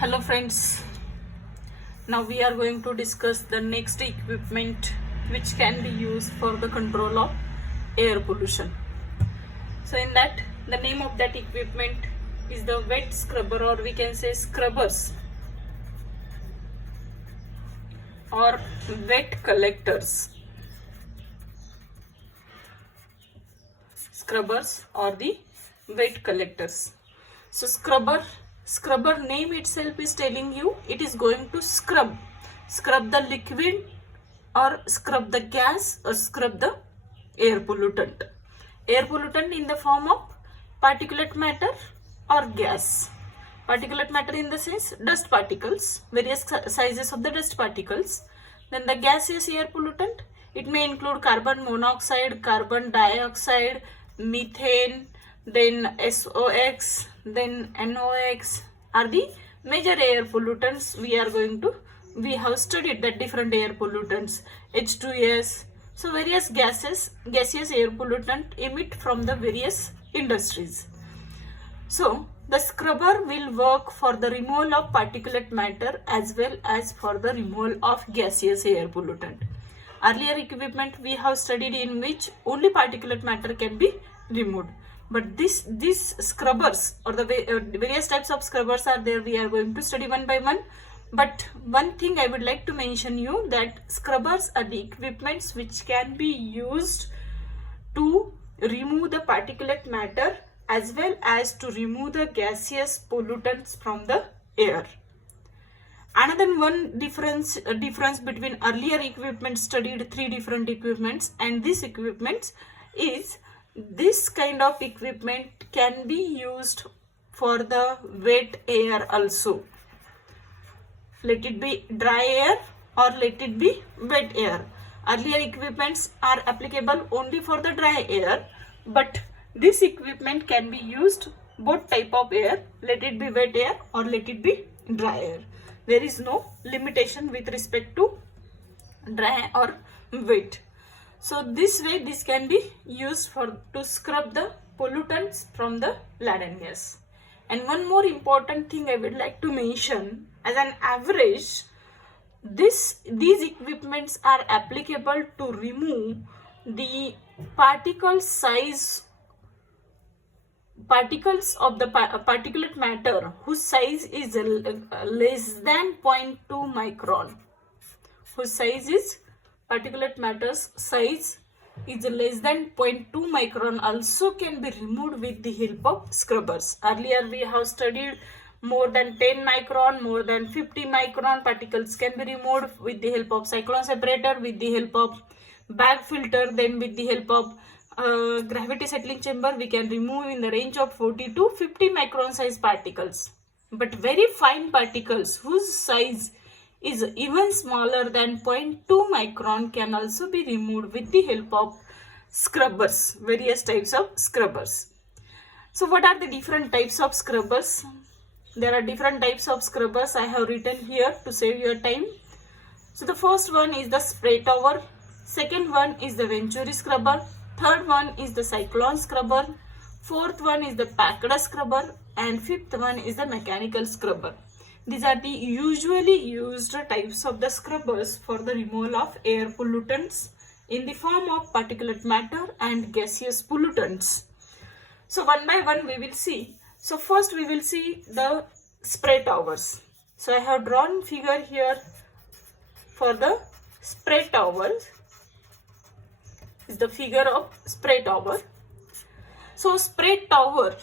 Hello friends, now we are going to discuss the next equipment which can be used for the control of air pollution. So in that, the name of that equipment is the wet scrubber, or we can say scrubbers or wet collectors. Scrubbers or the wet collectors. So scrubber name itself is telling you it is going to scrub the liquid or scrub the gas or scrub the air pollutant in the form of particulate matter or gas. Particulate matter in the sense dust particles, various sizes of the dust particles. Then the gaseous air pollutant, it may include carbon monoxide, carbon dioxide, methane, then SOx, then NOx are the major air pollutants. We have studied that different air pollutants, H2S. So various gaseous air pollutant emit from the various industries. So the scrubber will work for the removal of particulate matter as well as for the removal of gaseous air pollutant. Earlier equipment we have studied in which only particulate matter can be removed. But these scrubbers or the various types of scrubbers are there. We are going to study one by one. But one thing I would like to mention you that scrubbers are the equipments which can be used to remove the particulate matter as well as to remove the gaseous pollutants from the air. Another one difference between earlier equipment studied 3 different equipments and this equipment is this kind of equipment can be used for the wet air also. Let it be dry air or let it be wet air. Earlier equipments are applicable only for the dry air, but this equipment can be used both type of air, let it be wet air or let it be dry air. There is no limitation with respect to dry or wet. So this way this can be used to scrub the pollutants from the laden gas. And one more important thing I would like to mention, as an average, these equipments are applicable to remove the particles of the particulate matter whose size is less than 0.2 micron. Whose size is particulate matter's size is less than 0.2 micron also can be removed with the help of scrubbers. Earlier we have studied more than 10 micron, more than 50 micron particles can be removed with the help of cyclone separator, with the help of bag filter, then with the help of gravity settling chamber we can remove in the range of 40 to 50 micron size particles. But very fine particles whose size is even smaller than 0.2 micron can also be removed with the help of scrubbers, various types of scrubbers. So what are the different types of scrubbers? There are different types of scrubbers I have written here to save your time. So the first one is the spray tower, second one is the Venturi scrubber, third one is the cyclone scrubber, fourth one is the packed scrubber, and fifth one is the mechanical scrubber. These are the usually used types of the scrubbers for the removal of air pollutants in the form of particulate matter and gaseous pollutants. So one by one we will see. So first we will see the spray towers. So I have drawn figure here for the spray towers. Is the figure of spray tower. So spray tower,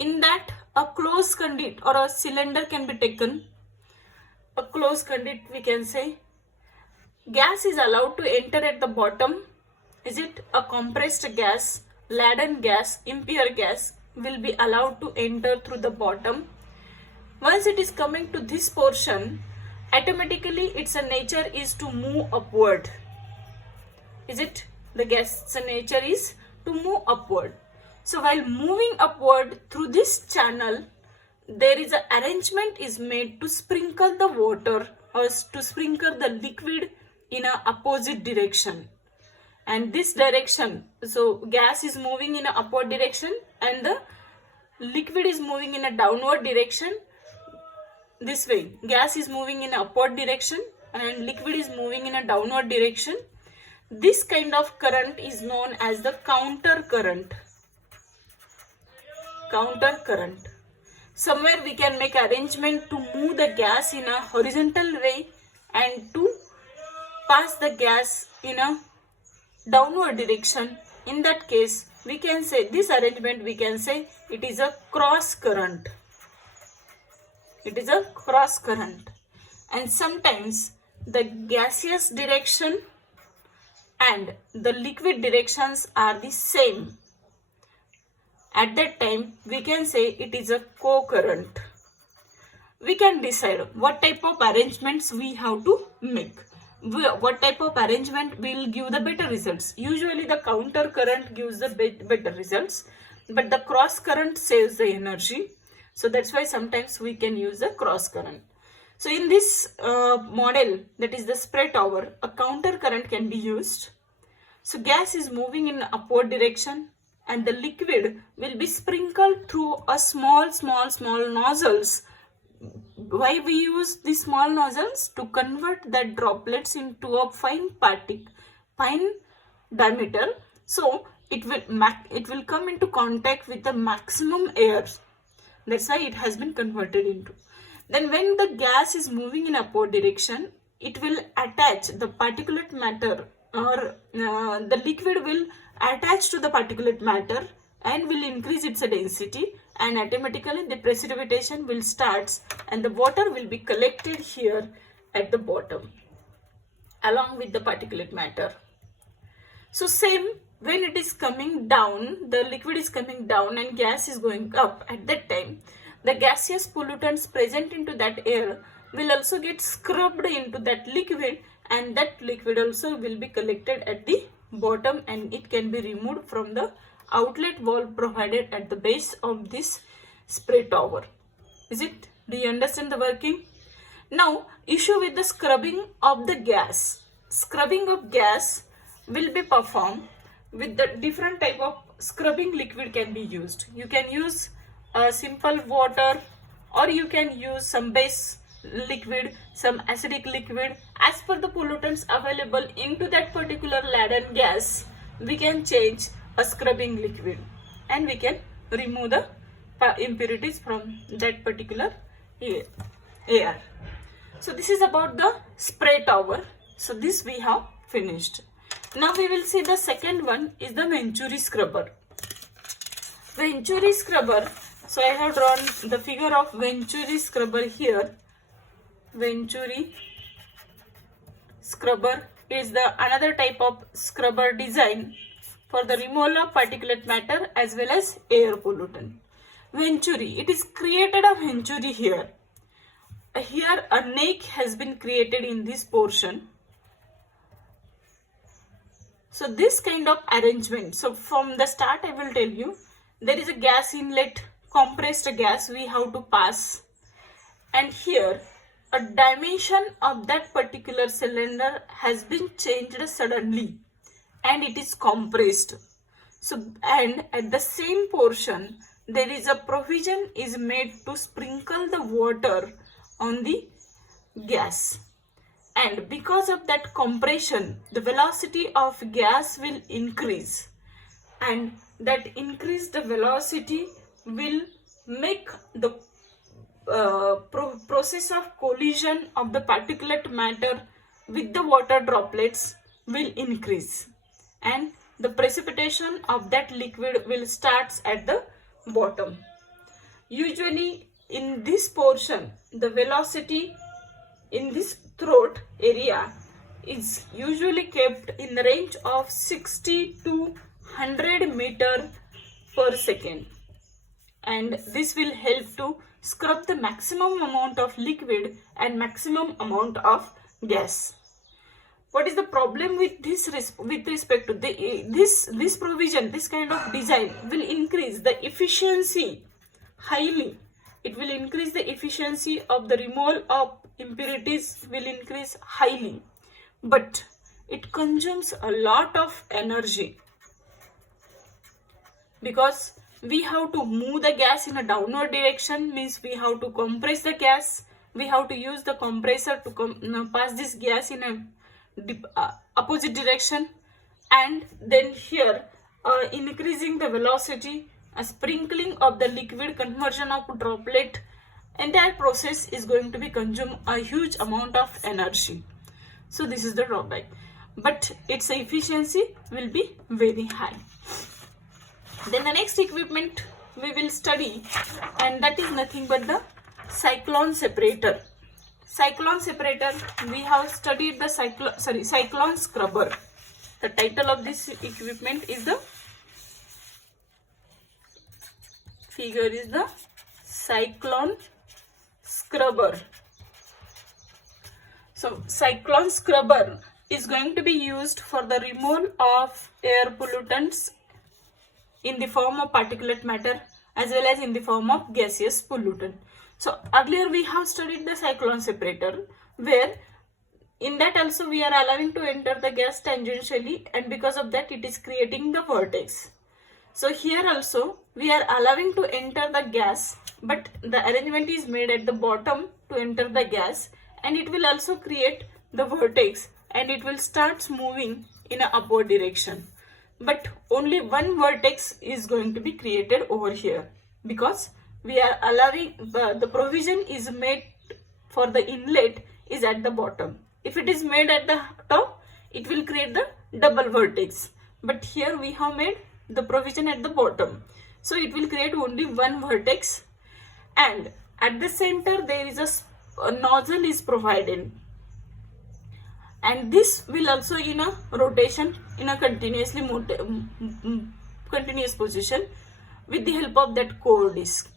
in that a closed conduit or a cylinder can be taken. A closed conduit we can say. Gas is allowed to enter at the bottom. Is it a compressed gas, laden gas, impure gas will be allowed to enter through the bottom. Once it is coming to this portion, automatically its nature is to move upward. Is it? The gas's nature is to move upward. So while moving upward through this channel, there is an arrangement is made to sprinkle the water or to sprinkle the liquid in a opposite direction. And this direction, so gas is moving in an upward direction and the liquid is moving in a downward direction. this way, gas is moving in upward direction and liquid is moving in a downward direction. This kind of current is known as the counter current. Counter current. Somewhere we can make arrangement to move the gas in a horizontal way and to pass the gas in a downward direction. In that case, we can say this arrangement, we can say it is a cross current. It is a cross current. And sometimes the gaseous direction and the liquid directions are the same. At that time, we can say it is a co-current. We can decide what type of arrangements we have to make. What type of arrangement will give the better results. Usually the counter current gives the better results, but the cross current saves the energy. So that's why sometimes we can use the cross current. So in this model, that is the spray tower, a counter current can be used. So gas is moving in upward direction and the liquid will be sprinkled through a small nozzles. Why we use these small nozzles? To convert that droplets into a fine diameter. So it will come into contact with the maximum air. That's why it has been converted into. Then when the gas is moving in upward direction, it will attach the particulate matter, or the liquid will attach to the particulate matter and will increase its density, and automatically the precipitation will start and the water will be collected here at the bottom along with the particulate matter. So same, when it is coming down, the liquid is coming down and gas is going up, at that time the gaseous pollutants present into that air will also get scrubbed into that liquid, and that liquid also will be collected at the bottom and it can be removed from the outlet valve provided at the base of this spray tower. Is it? Do you understand the working? Now, issue with the scrubbing of the gas. Scrubbing of gas will be performed with the different type of scrubbing liquid can be used. You can use simple water, or you can use some base liquid, some acidic liquid. As per the pollutants available into that particular laden gas, we can change a scrubbing liquid and we can remove the impurities from that particular air. So this is about the spray tower. So this we have finished. Now we will see the second one is the Venturi scrubber. Venturi scrubber. So I have drawn the figure of Venturi scrubber here. Venturi scrubber is the another type of scrubber design for the removal of particulate matter as well as air pollutant. Venturi, it is created a Venturi here. Here a neck has been created in this portion. So this kind of arrangement, so from the start I will tell you, there is a gas inlet, compressed gas we have to pass, and here a dimension of that particular cylinder has been changed suddenly and it is compressed. So, and at the same portion there is a provision is made to sprinkle the water on the gas, and because of that compression the velocity of gas will increase, and that increased velocity will make the process of collision of the particulate matter with the water droplets will increase, and the precipitation of that liquid will start at the bottom. Usually in this portion the velocity in this throat area is usually kept in the range of 60 to 100 meter per second, and this will help to scrub the maximum amount of liquid and maximum amount of gas. What is the problem with this with respect to this provision? This kind of design will increase the efficiency highly. It will increase the efficiency of the removal of impurities will increase highly, but it consumes a lot of energy because we have to move the gas in a downward direction, means we have to compress the gas, we have to use the compressor to pass this gas in a opposite direction, and then here increasing the velocity, a sprinkling of the liquid, conversion of droplet, entire process is going to be consume a huge amount of energy. So this is the drawback, but its efficiency will be very high. Then the next equipment we will study, and that is nothing but the cyclone separator. Cyclone separator, we have studied the cyclone scrubber. The title of this equipment is the figure is the cyclone scrubber. So cyclone scrubber is going to be used for the removal of air pollutants in the form of particulate matter as well as in the form of gaseous pollutant. So earlier we have studied the cyclone separator, where in that also we are allowing to enter the gas tangentially, and because of that it is creating the vortex. So here also we are allowing to enter the gas, but the arrangement is made at the bottom to enter the gas, and it will also create the vortex and it will start moving in an upward direction. But only one vortex is going to be created over here, because we are allowing the provision is made for the inlet is at the bottom. If it is made at the top, it will create the double vortex, but here we have made the provision at the bottom, so it will create only one vortex, and at the center there is a nozzle is provided, and this will also in a rotation in a continuous position with the help of that core disc.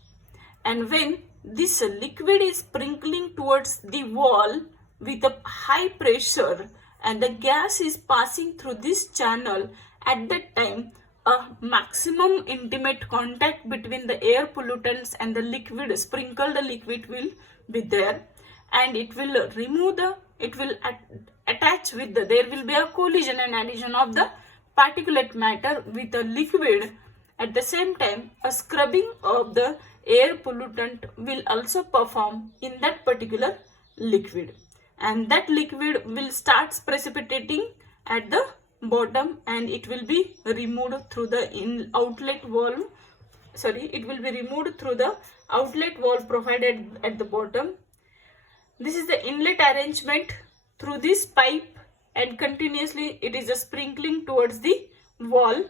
And when this liquid is sprinkling towards the wall with a high pressure and the gas is passing through this channel, at that time a maximum intimate contact between the air pollutants and the liquid, sprinkled liquid, will be there, and it will remove the, it will attach with the, there will be a collision and addition of the particulate matter with the liquid. At the same time, a scrubbing of the air pollutant will also perform in that particular liquid, and that liquid will start precipitating at the bottom, and it will be removed through the outlet valve. It will be removed through the outlet valve provided at the bottom. This is the inlet arrangement through this pipe, and continuously it is a sprinkling towards the wall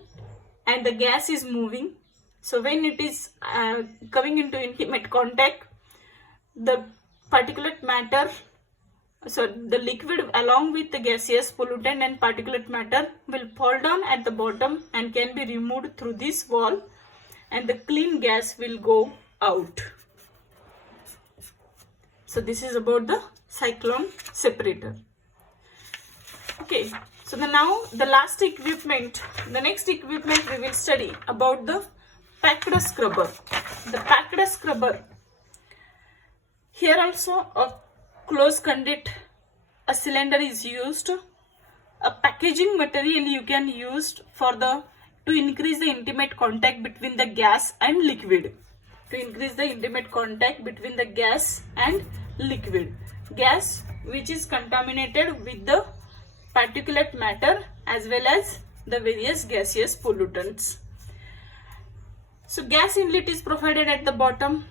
and the gas is moving. So when it is coming into intimate contact, the particulate matter, so the liquid along with the gaseous pollutant and particulate matter will fall down at the bottom and can be removed through this wall, and the clean gas will go out. So this is about the cyclone separator. Okay, so now the last equipment, the next equipment we will study about the packed scrubber. The packed scrubber, here also a close conduit, a cylinder is used. A packaging material you can use for the to increase the intimate contact between the gas and liquid. To increase the intimate contact between the gas and liquid. Gas which is contaminated with the particulate matter as well as the various gaseous pollutants. So gas inlet is provided at the bottom,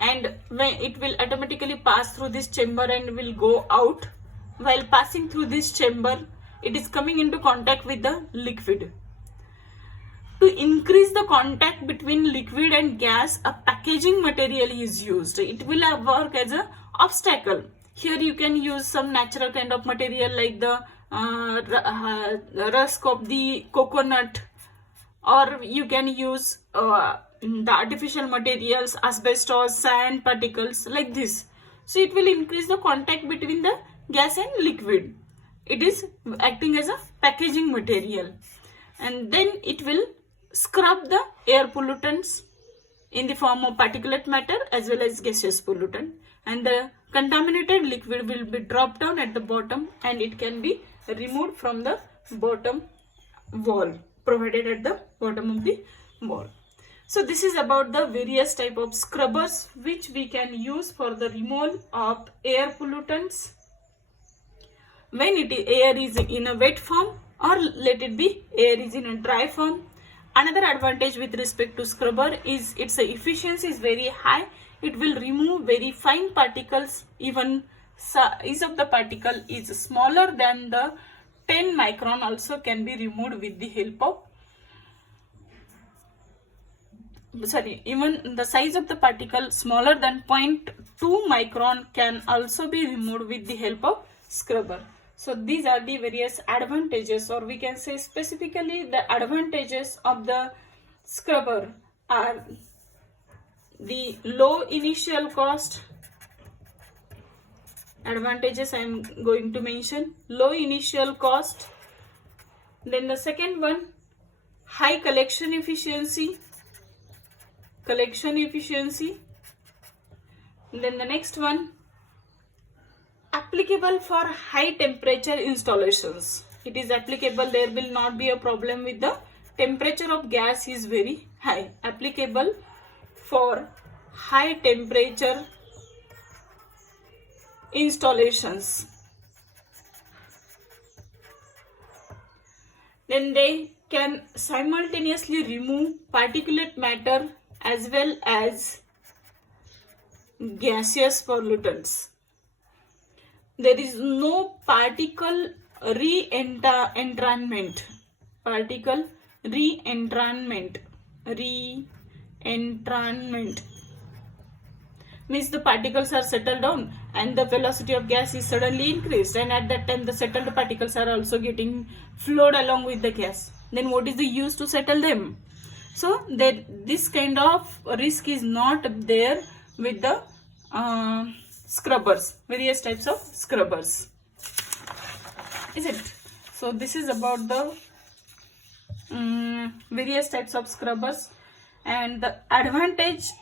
and when it will automatically pass through this chamber and will go out. While passing through this chamber, it is coming into contact with the liquid. To increase the contact between liquid and gas, a packaging material is used. It will work as an obstacle. Here you can use some natural kind of material like the rusk of the coconut, or you can use the artificial materials, asbestos, sand particles like this. So it will increase the contact between the gas and liquid. It is acting as a packaging material, and then it will scrub the air pollutants in the form of particulate matter as well as gaseous pollutant, and the contaminated liquid will be dropped down at the bottom, and it can be removed from the bottom wall provided at the bottom of the wall. So this is about the various type of scrubbers which we can use for the removal of air pollutants when air is in a wet form, or let it be air is in a dry form. Another advantage with respect to scrubber is its efficiency is very high. It will remove very fine particles. Even size of the particle is smaller than the 10 micron also can be removed with the help of even the size of the particle smaller than 0.2 micron can also be removed with the help of scrubber. So these are the various advantages, or we can say specifically the advantages of the scrubber are the low initial cost. Advantages I am going to mention: low initial cost. Then the second one, high collection efficiency. Then the next one, applicable for high temperature installations. It is applicable, there will not be a problem with the temperature of gas is very high. Applicable for high temperature installations. Then they can simultaneously remove particulate matter as well as gaseous pollutants. There is no particle re-entrainment. Means the particles are settled down and the velocity of gas is suddenly increased, and at that time the settled particles are also getting flowed along with the gas. Then what is the use to settle them? So this kind of risk is not there with the scrubbers, various types of scrubbers, is it? So this is about the various types of scrubbers, and the advantage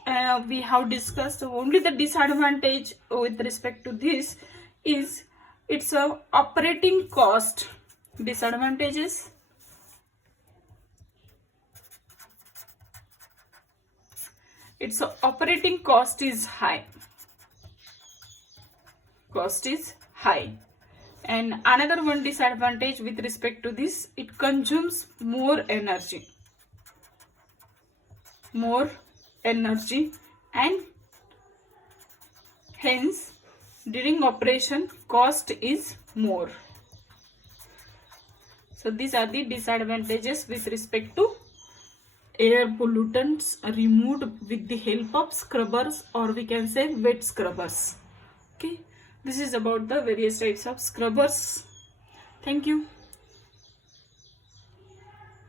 we have discussed. Only the disadvantage with respect to this is its operating cost. Disadvantages: its operating cost is high. And another one disadvantage with respect to this, it consumes more energy, and hence during operation cost is more. So these are the disadvantages with respect to air pollutants removed with the help of scrubbers, or we can say wet scrubbers. Okay, this is about the various types of scrubbers. Thank you.